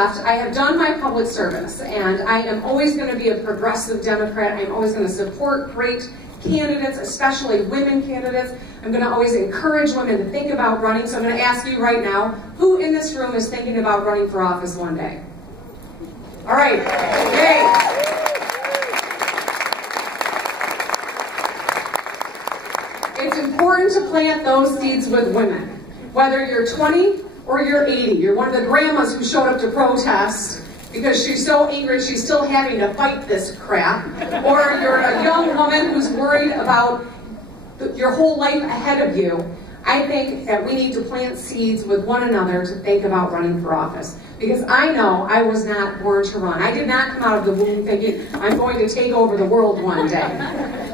I have done my public service, and I am always going to be a progressive Democrat. I'm always going to support great candidates, especially women candidates. I'm going to always encourage women to think about running. So I'm going to ask you right now, who in this room is thinking about running for office one day? All right, yay. It's important to plant those seeds with women. Whether you're 20 or you're 80, you're one of the grandmas who showed up to protest because she's so angry she's still having to fight this crap, or you're a young woman who's worried about your whole life ahead of you, I think that we need to plant seeds with one another to think about running for office. Because I know I was not born to run. I did not come out of the womb thinking I'm going to take over the world one day.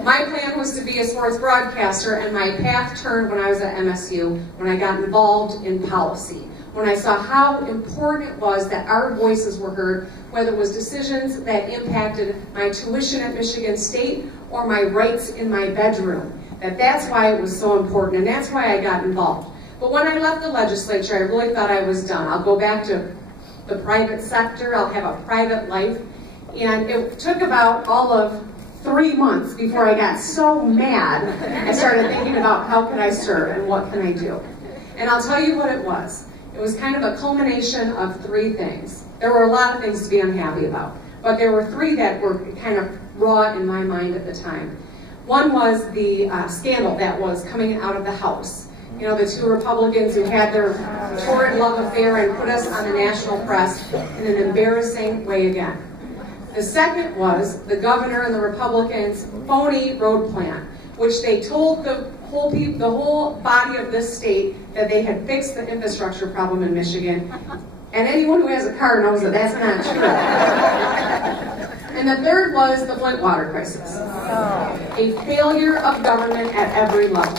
My plan was to be a sports broadcaster, and my path turned when I was at MSU, when I got involved in policy. When I saw how important it was that our voices were heard, whether it was decisions that impacted my tuition at Michigan State or my rights in my bedroom. That's why it was so important, and that's why I got involved. But when I left the legislature, I really thought I was done. I'll go back to the private sector, I'll have a private life. And it took about all of 3 months before I got so mad, I started thinking about how can I serve and what can I do. And I'll tell you what it was. It was kind of a culmination of 3 things. There were a lot of things to be unhappy about, but there were 3 that were kind of raw in my mind at the time. One was the scandal that was coming out of the House. You know, the 2 Republicans who had their torrid love affair and put us on the national press in an embarrassing way again. The second was the governor and the Republicans' phony road plan, which they told the whole body of this state that they had fixed the infrastructure problem in Michigan. And anyone who has a car knows that that's not true. And the third was the Flint water crisis. A failure of government at every level.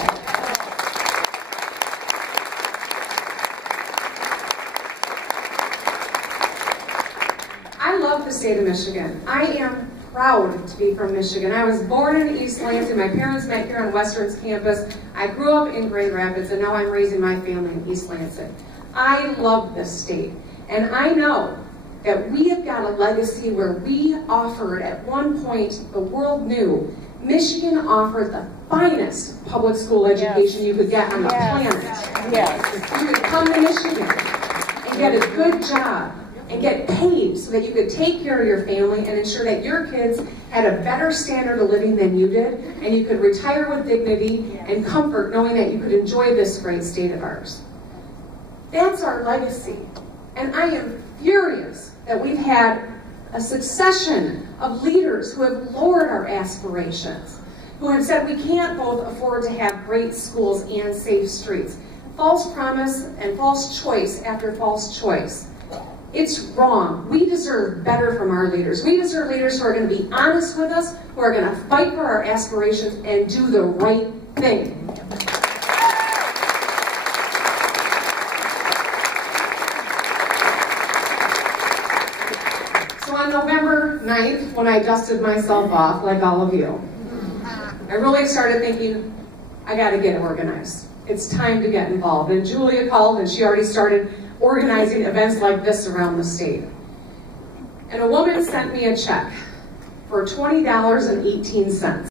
I love the state of Michigan. I am proud to be from Michigan. I was born in East Lansing. My parents met here on Western's campus. I grew up in Grand Rapids, and now I'm raising my family in East Lansing. I love this state, and I know that we have got a legacy where we offered, at one point, the world knew, Michigan offered the finest public school education you could get on the planet. You could come to Michigan and get a good job and get paid so that you could take care of your family and ensure that your kids had a better standard of living than you did, and you could retire with dignity and comfort knowing that you could enjoy this great state of ours. That's our legacy. And I am furious that we've had a succession of leaders who have lowered our aspirations, who have said we can't both afford to have great schools and safe streets. False promise and false choice after false choice. It's wrong. We deserve better from our leaders. We deserve leaders who are going to be honest with us, who are going to fight for our aspirations and do the right thing. So on November 9th, when I dusted myself off, like all of you, I really started thinking, I got to get organized. It's time to get involved. And Julia called, and she already started organizing events like this around the state. And a woman sent me a check for $20.18.